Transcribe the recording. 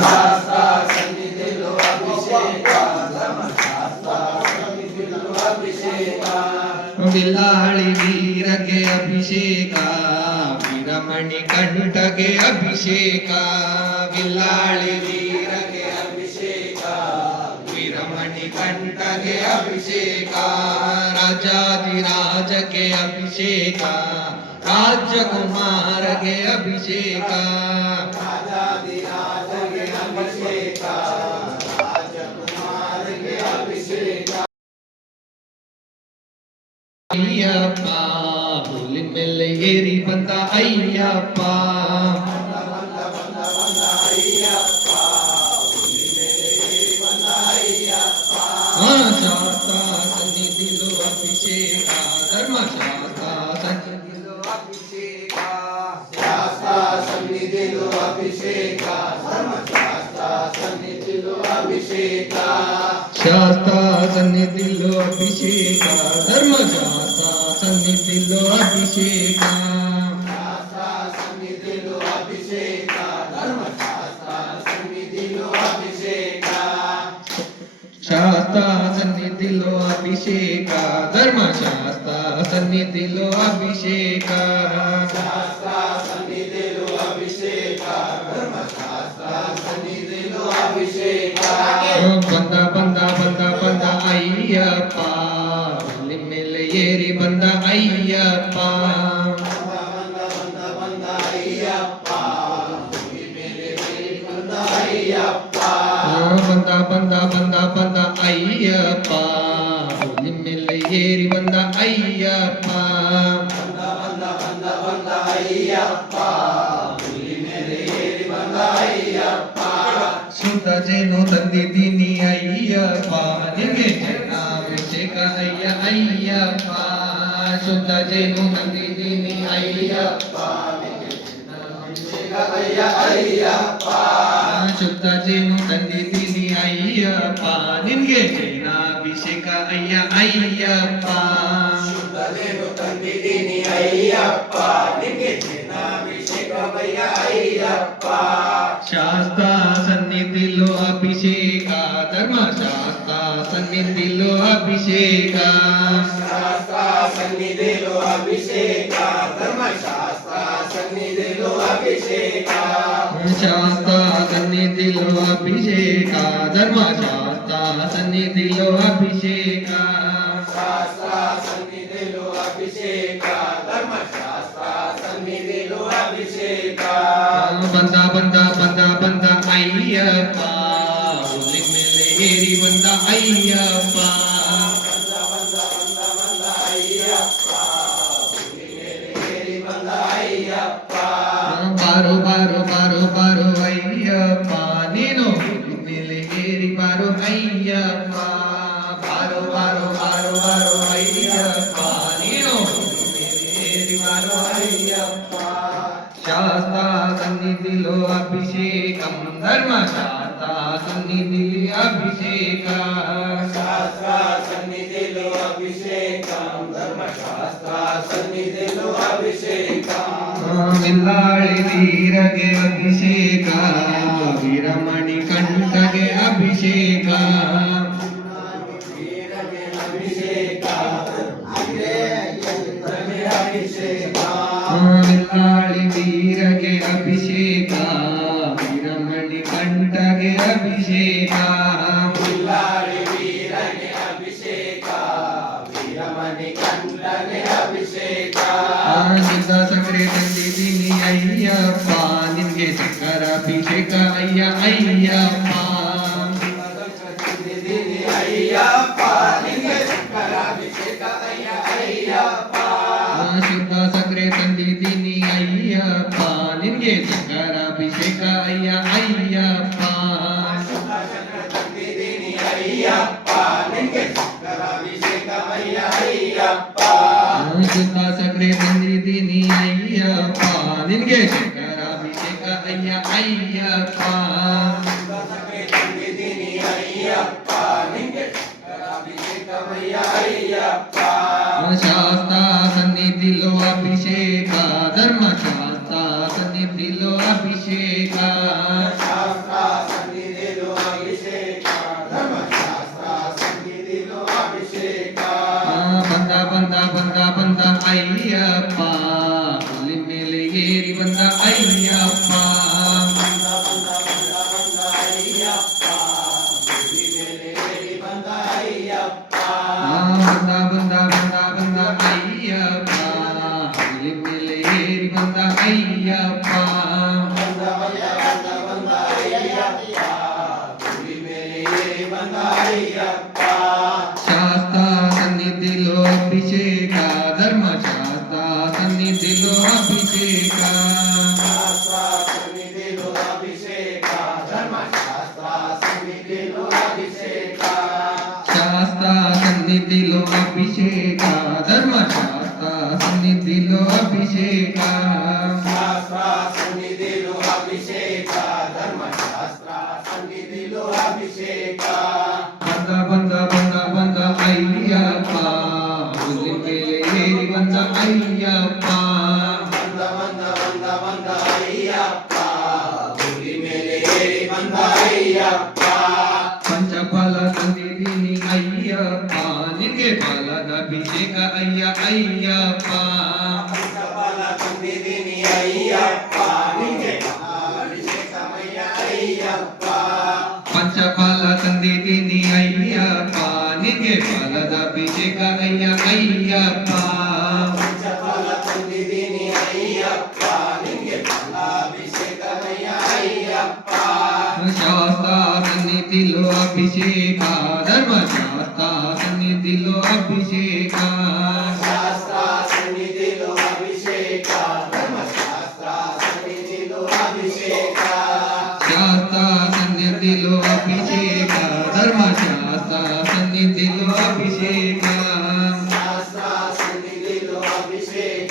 ಶಾಸ್ತ್ರ ಸನ್ನಿಧಿಲು ಅಭಿಷೇಕ ಧರ್ಮಶಾಸ್ತ್ರ ಸನ್ನಿಧಿಲು ಅಭಿಷೇಕ ಬಿಲ್ಲಾಳಿ ವೀರಗೆ ಅಭಿಷೇಕ ವೀರಮಣಿ ಕಂಠಗೆ ಅಭಿಷೇಕ ಬಿಲ್ಲಾಳಿ ವೀರಗೆ ಅಭಿಷೇಕ ವೀರಮಣಿ ಕಂಠಗೆ ಅಭಿಷೇಕ ರಾಜಾಧಿರಾಜಗೆ ಅಭಿಷೇಕ ರಾಜಕುಮಾರಗೆ ಅಭಿಷೇಕ ರಾಜಾಧಿರಾಜಗೆ ಅಭಿಷೇಕ ರಾಜಕುಮಾರಗೆ ಅಭಿಷೇಕ ಅಯ್ಯಪ್ಪ ಹುಲಿ ಮೇಲೆ ಏರಿ ಬಂದ ಅಯ್ಯಪ್ಪ ಶಾಸ್ತ್ರ ಸನ್ನಿಧಿಲು ಅಭಿಷೇಕ ಧರ್ಮಶಾಸ್ತ್ರ ಸನ್ನಿಧಿಲು ಅಭಿಷೇಕ ಶಾಸ್ತ್ರ ಸನ್ನಿಧಿಲು ಅಭಿಷೇಕ ಧರ್ಮಶಾಸ್ತ್ರ ಸನ್ನಿಧಿಲು ಅಭಿಷೇಕ ಶಾಸ್ತ್ರ ಸನ್ನಿಧಿಲು ಅಭಿಷೇಕ ಧರ್ಮಶಾಸ್ತ್ರ ಸನ್ನಿಧಿಲು ಅಭಿಷೇಕ ಶಾಸ್ತ್ರ ಸನ್ನಿಧಿಲು ಅಭಿಷೇಕ ಧರ್ಮಶಾಸ್ತ್ರ ಸನ್ನಿಧಿಲು ಅಭಿಷೇಕ ಶಾಸ್ತ್ರ ಸನ್ನಿಧಿಲು ಅಭಿಷೇಕ ಧರ್ಮಶಾಸ್ತ್ರ ಸನ್ನಿಧಿಲು ಅಭಿಷೇಕ ಶಾಸ್ತ್ರ ಸನ್ನಿಧಿಲು ಅಭಿಷೇಕ ಧರ್ಮಶಾಸ್ತ್ರ ಸನ್ನಿಧಿಲು ಅಭಿಷೇಕ ಬಂದ ಬಂದ ಬಂದ ಬಂದ ಅಯ್ಯಪ್ಪ ಹುಲಿ ಮೇಲೆ ಏರಿ ಬಂದ ಅಯ್ಯಪ್ಪ ಬಂದ ಅಯ್ಯಪ್ಪ ಹುಲಿ ಮೇಲೆ ಏರಿ ಬಂದ ಅಯ್ಯಪ್ಪ ಬಂದ ಬಂದ ಬಂದ ಬಂದ ಅಯ್ಯಪ್ಪ ಹುಲಿ ಮೇಲೆ ಏರಿ ಬಂದ ಅಯ್ಯಪ್ಪ ಬಂದ ಅಯ್ಯಪ್ಪ ಹುಲಿ ಮೇಲೆ ಏರಿ ಬಂದ ಅಯ್ಯಪ್ಪ ಶುದ್ಧ ಜೇನು ತಂದಿದ್ದೀನಿ ಅಯ್ಯಪ್ಪ ನಿಮಗೆ ಜನಾಭಿಷೇಕ ಅಯ್ಯ ಅಯ್ಯಪ್ಪ ಶುದ್ಧ ಜೇನು ತಂದಿದ್ದೀನಿ ಅಯ್ಯಪ್ಪ ಅಭಿಷೇಕ ಅಯ್ಯ ಅಯ್ಯಪ್ಪ ಶುದ್ಧ ಜೇನು ತಂದಿದ್ದೀನಿ ಅಯ್ಯಪ್ಪ ನಿನ್ಗೆ ಜೇನಾಭಿಷೇಕ ಅಯ್ಯ ಅಯ್ಯಪ್ಪ ಶುದ್ಧದೇನು ತಂದಿದ್ದೀನಿ ಅಯ್ಯಪ್ಪ ನಿಮಗೆ ಜನಾಭಿಷೇಕ ಅಯ್ಯ ಅಯ್ಯಪ್ಪ ಶಾಸ್ತ್ರ ಸನ್ನಿಧಿಲು ಅಭಿಷೇಕ ಧರ್ಮಶಾಸ್ತ್ರ ಸನ್ನಿಧಿಲು ಅಭಿಷೇಕ ಶಾಸ್ತ್ರ ಸನ್ನಿಧಿಲು ಅಭಿಷೇಕ ಧರ್ಮಶಾಸ್ತ್ರ ಸನ್ನಿಧಿಲು ಅಭಿಷೇಕ ಶಾಸ್ತ್ರ ಸನ್ನಿಧಿಲು ಅಭಿಷೇಕ ಧರ್ಮಶಾಸ್ತ್ರ ಸನ್ನಿಧಿಲು ಅಭಿಷೇಕ ಶಾಸ್ತ್ರ ಸನ್ನಿಧಿಲು ಅಭಿಷೇಕ ಧರ್ಮಶಾಸ್ತ್ರ ಸನ್ನಿಧಿಲು ಅಭಿಷೇಕ ಬಂದ ಬಂದ ಬಂದ ಬಂದ ಅಯ್ಯಪ್ಪ ಹುಲಿ ಮೇಲೆ ಏರಿ ಬಂದ ಅಯ್ಯಪ್ಪ ಬಂದ ಅಯ್ಯಪ್ಪ ಹುಲಿ ಮೇಲೆ ಏರಿ ಬಂದ ಅಯ್ಯಪ್ಪ ಬಾರು ಬಾರು ಬಾರು ಬಾರು ಅಯ್ಯಪ್ಪ ನೀನು ಹುಲಿ ಮೇಲೆ ಏರಿ ಬಾರು ಅಯ್ಯಪ್ಪ ಬಾರು ಬಾರು ಬಾರು ಬಾರು ಅಯ್ಯಪ್ಪ ನೀನು ಹುಲಿ ಮೇಲೆ ಏರಿ ಬಾರು ಅಯ್ಯಪ್ಪ ಶಾಸ್ತ್ರ ಸನ್ನಿಧಿಲು ಅಭಿಷೇಕಂ ಧರ್ಮಶಾಸ್ತ್ರ ಸನ್ನಿಧಿಲಿ ಅಭಿಷೇಕ ಶಾಸ್ತ್ರ ಸನ್ನಿಧಿಲು ಅಭಿಷೇಕ ಧರ್ಮಶಾಸ್ತ್ರ ಸನ್ನಿಧಿಲು ಅಭಿಷೇಕ ಬಿಲ್ಲಾಳಿ ವೀರಗೆ ಅಭಿಷೇಕ ವೀರಮಣಿ ಕಂಠಗೆ ಅಭಿಷೇಕ ವೀರಗೆ ಅಭಿಷೇಕ ಅಭಿಷೇಕ ಬಿಲ್ಲಾಳಿ ವೀರಗೆ ಅಭಿಷೇಕ ವೀರಮಣಿ ಕಂಠಗೆ ಅಭಿಷೇಕ ಬಿಲ್ಲಾಳಿ ವೀರಗೆ ಅಭಿಷೇಕ ವೀರಮಣಿ ಕಂಠಗೆ ಅಭಿಷೇಕ ಸಿದ್ಧ ಸಕ್ಕರೆ ತಂದಿದ್ದೀನಿ ಅಯ್ಯಪ್ಪ ನಿನ್ಗೆ ಚಕ್ಕರಾಭಿಷೇಕ ಅಯ್ಯ ಅಯ್ಯಪ್ಪ ಅಯ್ಯಪ್ಪ ನಿಂಗೆ ಚಕ್ಕರಾಭಿಷೇಕ ಅಯ್ಯ ಅಯ್ಯಪ್ಪ ಶುದ್ಧ ಸಕ್ಕರೆ ತಂದಿದ್ದೀನಿ ಅಯ್ಯಪ್ಪ ನಿನ್ಗೆ ಚಕ್ಕರಾಭಿಷೇಕ ಅಯ್ಯ ಅಯ್ಯಪ್ಪ ತಂದಿದ್ದೀನಿ ಅಯ್ಯಪ್ಪ ನಿಂಗೆ ಚಕ್ಕರಾಭಿಷೇಕ ಅಯ್ಯ ಅಯ್ಯಪ್ಪ ಶುದ್ಧ ಸಕ್ಕರೆ ತಂದಿದ್ದೀನಿ ಅಯ್ಯಪ್ಪ ನಿನ್ಗೆ ಚಕ್ಕರಾಭಿಷೇಕ ಅಯ್ಯ ಅಯ್ಯಪ್ಪ ತಂದಿದ್ದೀನಿ ಅಯ್ಯಪ್ಪ ನಿಂಗೆ ಚಕ್ಕರಾಭಿಷೇಕ ಅಯ್ಯ ಅಯ್ಯಪ್ಪ ಶಾಸ್ತ್ರ ಸನ್ನಿಧಿಲು ಅಭಿಷೇಕ ಧರ್ಮಶಾಸ್ತ್ರ ಸನ್ನಿಧಿಲು ಅಭಿಷೇಕ ಶಾಸ್ತ್ರ ಬಂದ ಅಯ್ಯಪ್ಪ ಶಾಸ್ತ್ರ ಸನ್ನಿಧಿಲೋ ಅಭಿಷೇಕ ಧರ್ಮಶಾಸ್ತ್ರ ಸನ್ನಿಧಿಲೋ ಅಭಿಷೇಕ ಶಾಸ್ತ್ರ ಸನ್ನಿಧಿಲು ಅಭಿಷೇಕ ಧರ್ಮಶಾಸ್ತ್ರ ಸನ್ನಿಧಿಲು ಅಭಿಷೇಕ ಶಾಸ್ತ್ರ ಸನ್ನಿಧಿಲೋ ಅಭಿಷೇಕ ಧರ್ಮಶಾಸ್ತ್ರ ಸನ್ನಿಧಿಲೋ ಅಭಿಷೇಕ ಶಾಸ್ತ್ರ ಸನ್ನಿಧಿಲು ಅಭಿಷೇಕ ಧರ್ಮಶಾಸ್ತ್ರ ಸನ್ನಿಧಿಲು ಅಭಿಷೇಕ ಬಂದ ಬಂದ ಬಂದ ಬಂದ ಅಯ್ಯಪ್ಪ ಹುಲಿ ಮೇಲೆ ಏರಿ ಬಂದ ಅಯ್ಯಪ್ಪ ಬಂದ ಬಂದ ಬಂದ ಬಂದ ಅಯ್ಯಪ್ಪ ಹುಲಿ ಮೇಲೆ ಏರಿ ಬಂದ ಅಯ್ಯಪ್ಪ ಪಂಚಫಲ ತಂದಿದ್ದೀನಿ ಅಯ್ಯಪ್ಪ ನಿನ್ಗೆ ಫಲದ ಅಭಿಷೇಕ ಅಯ್ಯಪ್ಪ ಪಂಚಫಲ ತಂದಿದ್ದೀನಿ ಅಯ್ಯಪ್ಪ ನಿಂಗೆ ಅಭಿಷೇಕಮಯ್ಯ ಅಯ್ಯಪ್ಪ ಪಂಚಫಲ ತಂದಿದ್ದೀನಿ ಅಯ್ಯಪ್ಪ ನಿನ್ಗೆ ಫಲದ ಅಭಿಷೇಕ ಅಯ್ಯಪ್ಪ ಪಂಚಫಲ ತಂದಿದ್ದೀನಿ ಅಯ್ಯಪ್ಪ ನಿಂಗೆ ಫಲಾಭಿಷೇಕಮಯ್ಯ ಅಯ್ಯಪ್ಪ ಶಾಸ್ತ್ರ ಸನ್ನಿಧಿಲೋ ಅಭಿಷೇಕ ಧರ್ಮಶಾಸ್ತ್ರ ಸನ್ನಿಧಿಲೋ ಅಭಿಷೇಕ ಶಾಸ್ತ್ರ ಸನ್ನಿಧಿಲು ಅಭಿಷೇಕ ಧರ್ಮಶಾಸ್ತ್ರ ಸನ್ನಿಧಿಲು ಅಭಿಷೇಕ ಶಾಸ್ತ್ರ ಸನ್ನಿಧಿಲೋ ಅಭಿಷೇಕ ಧರ್ಮಶಾಸ್ತ್ರ ಸನ್ನಿಧಿಲೋ ಅಭಿಷೇಕ ಶಾಸ್ತ್ರ ಸನ್ನಿಧಿಲು ಅಭಿಷೇಕ